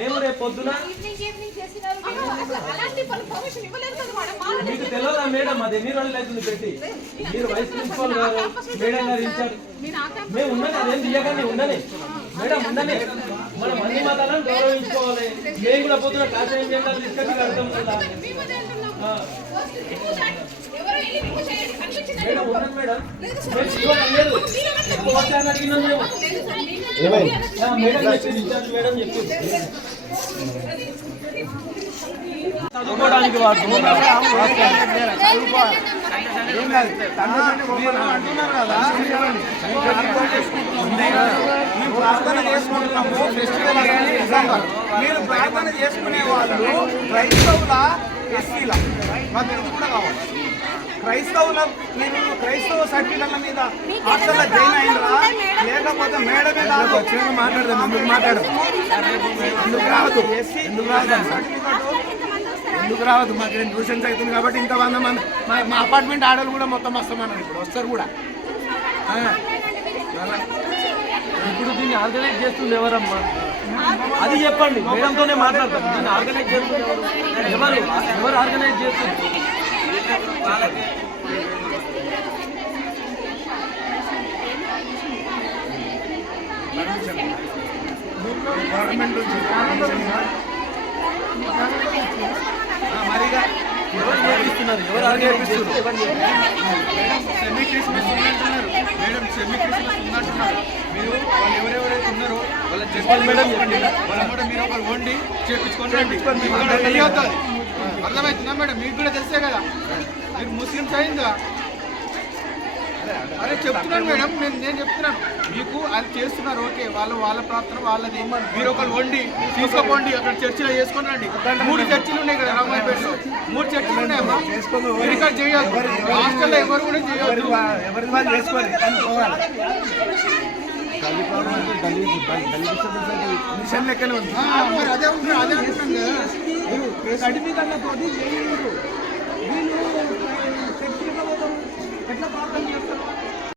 మేము రేపు పొద్దున కదా మీకు తెలియదా మేడం? అది ఎన్ని రోజులు అవుతుంది పెట్టి? మీరు వైస్ ప్రిన్సిపాల్ గారు మేడం గారు క్యాంపస్ మేము ఉండని అదేం తీయగానే ఉండని. మేడం ఉండని. మనం అన్ని మతాలను గౌరవించుకోవాలి. మేము కూడా పొద్దున కదా. చేయండి ఎవరు వెళ్ళి రిమూవ్ చేయండి. కనిపించింది మేడం ఉన్నాను మేడం. మేము అడిగినాం మేము. మేము ప్రార్థన చేసుకుంటున్నాము ఫెస్టివల్ మీరు ప్రార్థన చేసుకునే వాళ్ళు క్రైస్తవుల ఎస్సీల మాకు కూడా కావాలి క్రైస్తవుల మీరు క్రైస్తవ సర్టిఫికెట్ల మీద హాస్టల్లో జాయిన్ అయినరా లేకపోతే మేడమే కాదు మాట్లాడదాం ఎందుకు మాట్లాడదు ఎందుకు రావద్దు? ఎస్సీ ఎందుకు రావద్దు? ఎందుకు రావద్దు? మాకు రెండు ట్యూషన్స్ అవుతుంది కాబట్టి ఇంత వంద మంది మా మా అపార్ట్మెంట్ ఆడలు కూడా మొత్తం వస్తామన్నారు ఇప్పుడు వస్తారు కూడా. ఆ. ఇప్పుడు దీన్ని ఆర్గనైజ్ చేస్తుంది ఎవరమ్మా? అది చెప్పండి మేడంతోనే మాట్లాడతాం. దీన్ని ఆర్గనైజ్ చేస్తుంది ఎవరు? ఎవరు ఎవరు ఆర్గనైజ్ చేస్తుంది? గవర్నమెంట్ నుంచి మరిగా ఎవరు చేపిస్తున్నారు ఎవరు ఆర్గనైజ్ సెమీ క్రిస్మస్ ఉందంటున్నారు మేడం సెమీ క్రిస్మస్ ఉందంటున్నారు మీరు వాళ్ళు ఎవరెవరైతే ఉన్నారో వాళ్ళ చెప్పండి మేడం, చెప్పండి. వాళ్ళ కూడా మీరు ఒకరు వండి చేపించుకొని రండి మీకు కూడా తెలియవుతుంది అర్థమవుతుందా మేడం మీకు కూడా తెలిసే కదా మీరు ముస్లిమ్స్ అయిందా అరే చెప్తున్నాను మేడం నేను నేను చెప్తున్నాను. మీకు అది చేస్తున్నారు ఓకే. వాళ్ళు వాళ్ళ ప్రార్థన వాళ్ళది. మీరు ఒకరు వండి తీసుకుపోండి అక్కడ చర్చిలో చేసుకొని రండి. మూడు చర్చిలు ఉన్నాయి ఇక్కడ రామాయపేటలో మూడు చర్చిలు ఉన్నాయమ్మా. ఇక్కడ చేయొద్దు. హాస్టల్లో ఎవరు కూడా పోవాలి మిషన్ మరి అదే అదే అంటున్నాను కదా. మీరు చేయరు వీళ్ళు చర్చిలో